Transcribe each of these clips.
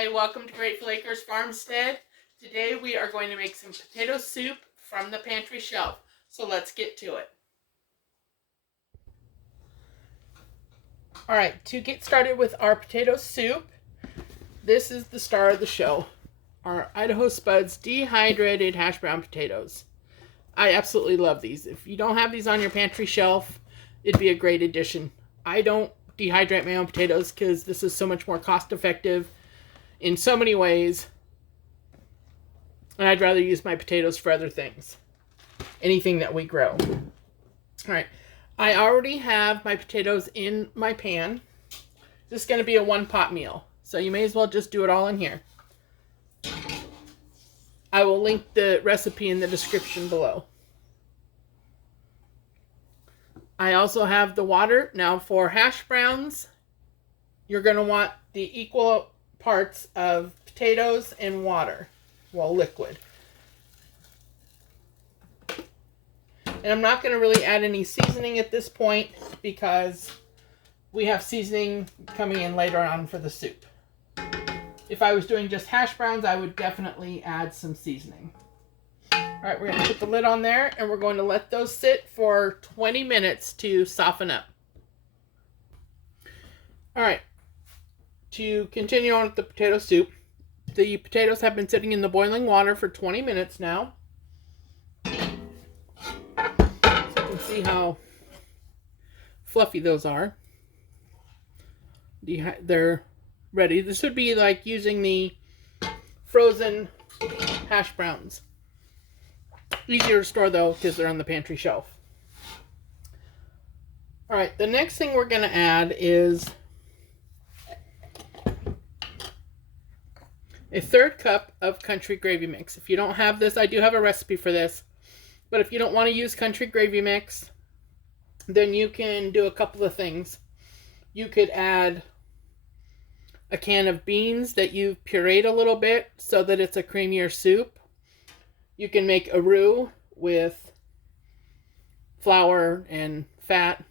Hi, welcome to Grateful Acres Farmstead. Today we are going to make some potato soup from the pantry shelf. So let's get to it. Alright, to get started with our potato soup, this is the star of the show. Our Idaho Spuds dehydrated hash brown potatoes. I absolutely love these. If you don't have these on your pantry shelf, it'd be a great addition. I don't dehydrate my own potatoes because this is so much more cost effective in so many ways, and I'd rather use my potatoes for other things, anything that we grow. All right, I already have my potatoes in my pan. This is going to be a one-pot meal, so you may as well just do it all in here. I will link the recipe in the description below. I also have the water. Now for hash browns, you're going to want the equal parts of potatoes and water, well, liquid. And I'm not going to really add any seasoning at this point because we have seasoning coming in later on for the soup. If I was doing just hash browns, I would definitely add some seasoning. All right, we're going to put the lid on there and we're going to let those sit for 20 minutes to soften up. All right. To continue on with the potato soup, the potatoes have been sitting in the boiling water for 20 minutes now. So you can see how fluffy those are. They're ready. This would be like using the frozen hash browns. Easier to store though because they're on the pantry shelf. All right, the next thing we're going to add is a 1/3 cup of country gravy mix. If you don't have this, I do have a recipe for this. But if you don't want to use country gravy mix, then you can do a couple of things. You could add a can of beans that you've pureed a little bit so that it's a creamier soup. You can make a roux with flour and fat,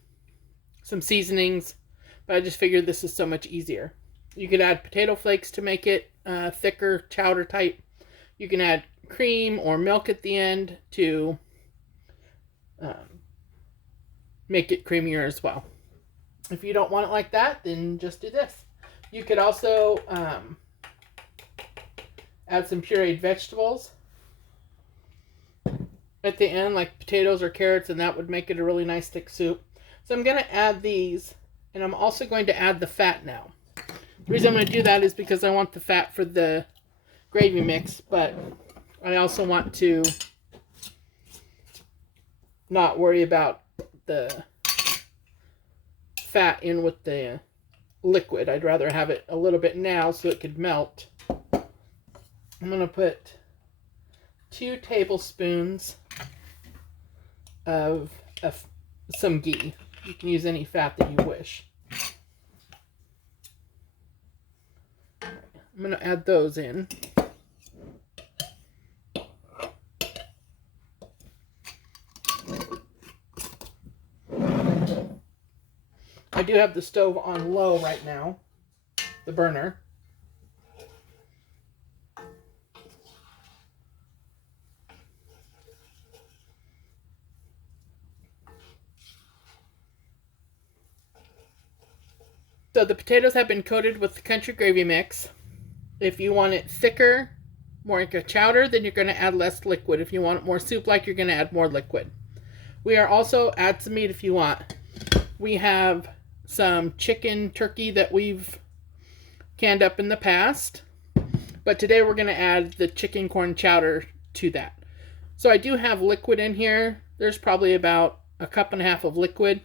some seasonings, but I just figured this is so much easier. You could add potato flakes to make it thicker, chowder type. You can add cream or milk at the end to make it creamier as well. If you don't want it like that, then just do this. You could also add some pureed vegetables at the end, like potatoes or carrots, and that would make it a really nice thick soup. So I'm going to add these, and I'm also going to add the fat now. The reason I'm going to do that is because I want the fat for the gravy mix, but I also want to not worry about the fat in with the liquid. I'd rather have it a little bit now so it could melt. I'm going to put 2 tablespoons of some ghee. You can use any fat that you wish. I'm going to add those in. I do have the stove on low right now, the burner. So the potatoes have been coated with the country gravy mix. If you want it thicker, more like a chowder, then you're going to add less liquid. If you want it more soup-like, you're going to add more liquid. We are also, add some meat if you want. We have some chicken turkey that we've canned up in the past. But today we're going to add the chicken corn chowder to that. So I do have liquid in here. There's probably about 1.5 cups of liquid.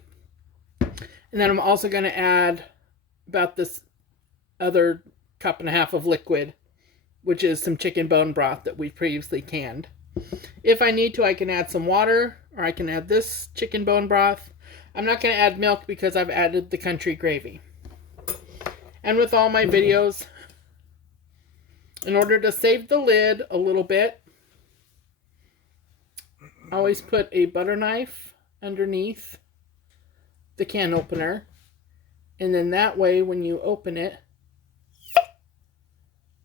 And then I'm also going to add about this other 1.5 cups of liquid, which is some chicken bone broth that we previously canned. If I need to, I can add some water, or I can add this chicken bone broth. I'm not going to add milk because I've added the country gravy. And with all my videos, in order to save the lid a little bit, I always put a butter knife underneath the can opener. And then that way, when you open it,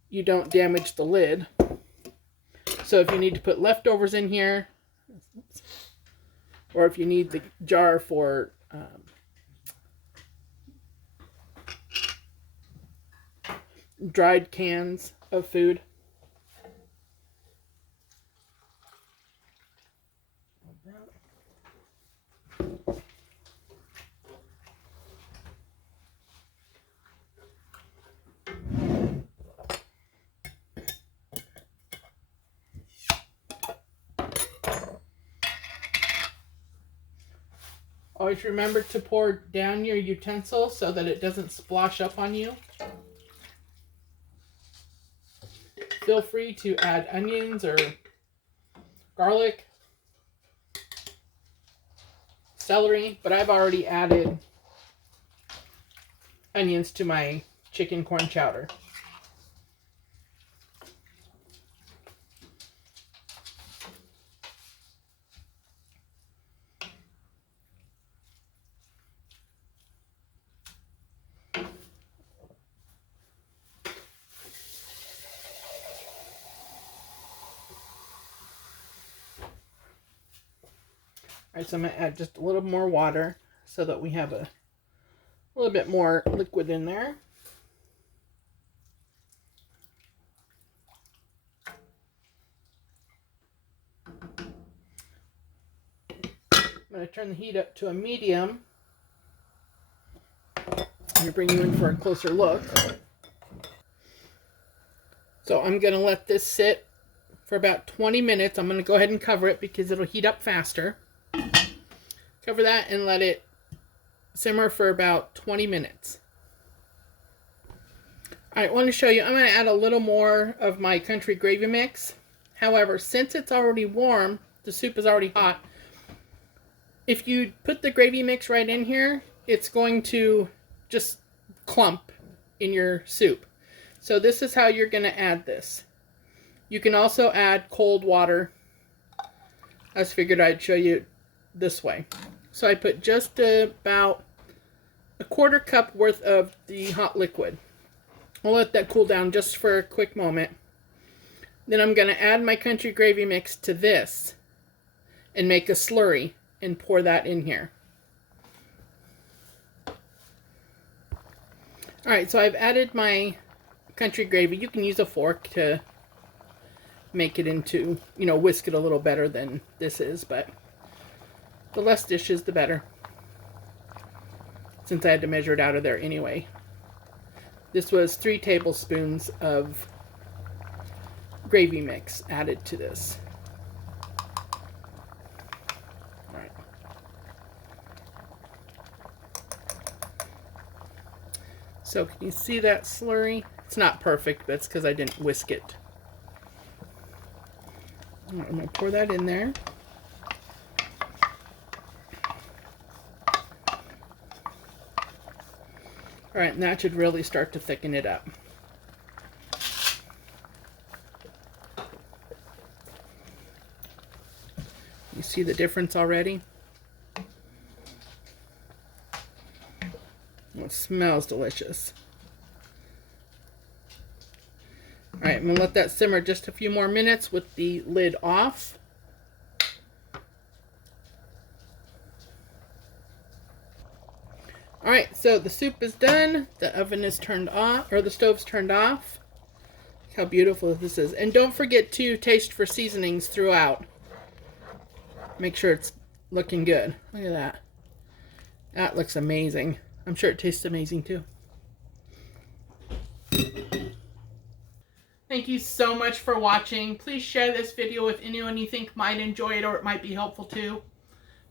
you don't damage the lid. So if you need to put leftovers in here, or if you need the jar for dried cans of food. Always remember to pour down your utensil so that it doesn't splosh up on you. Feel free to add onions or garlic, celery, but I've already added onions to my chicken corn chowder. Alright, so I'm going to add just a little more water so that we have a little bit more liquid in there. I'm going to turn the heat up to a medium. I'm going to bring you in for a closer look. So I'm going to let this sit for about 20 minutes. I'm going to go ahead and cover it because it'll heat up faster. Cover that and let it simmer for about 20 minutes. Alright, I want to show you, I'm going to add a little more of my country gravy mix. However, since it's already warm, the soup is already hot, if you put the gravy mix right in here, it's going to just clump in your soup. So this is how you're going to add this. You can also add cold water. I just figured I'd show you this way. So I put just about a quarter cup worth of the hot liquid. I'll let that cool down just for a quick moment. Then I'm going to add my country gravy mix to this and make a slurry and pour that in here. Alright, so I've added my country gravy. You can use a fork to make it into, whisk it a little better than this is, but the less dishes, the better. Since I had to measure it out of there anyway. This was 3 tablespoons of gravy mix added to this. Alright. So can you see that slurry? It's not perfect, but it's because I didn't whisk it. I'm going to pour that in there. Alright, and that should really start to thicken it up. You see the difference already? It smells delicious. Alright, I'm going to let that simmer just a few more minutes with the lid off. Alright, so the soup is done. The oven is turned off, or the stove's turned off. Look how beautiful this is. And don't forget to taste for seasonings throughout. Make sure it's looking good. Look at that. That looks amazing. I'm sure it tastes amazing too. Thank you so much for watching. Please share this video with anyone you think might enjoy it or it might be helpful to.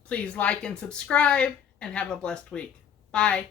Please like and subscribe and have a blessed week. Bye.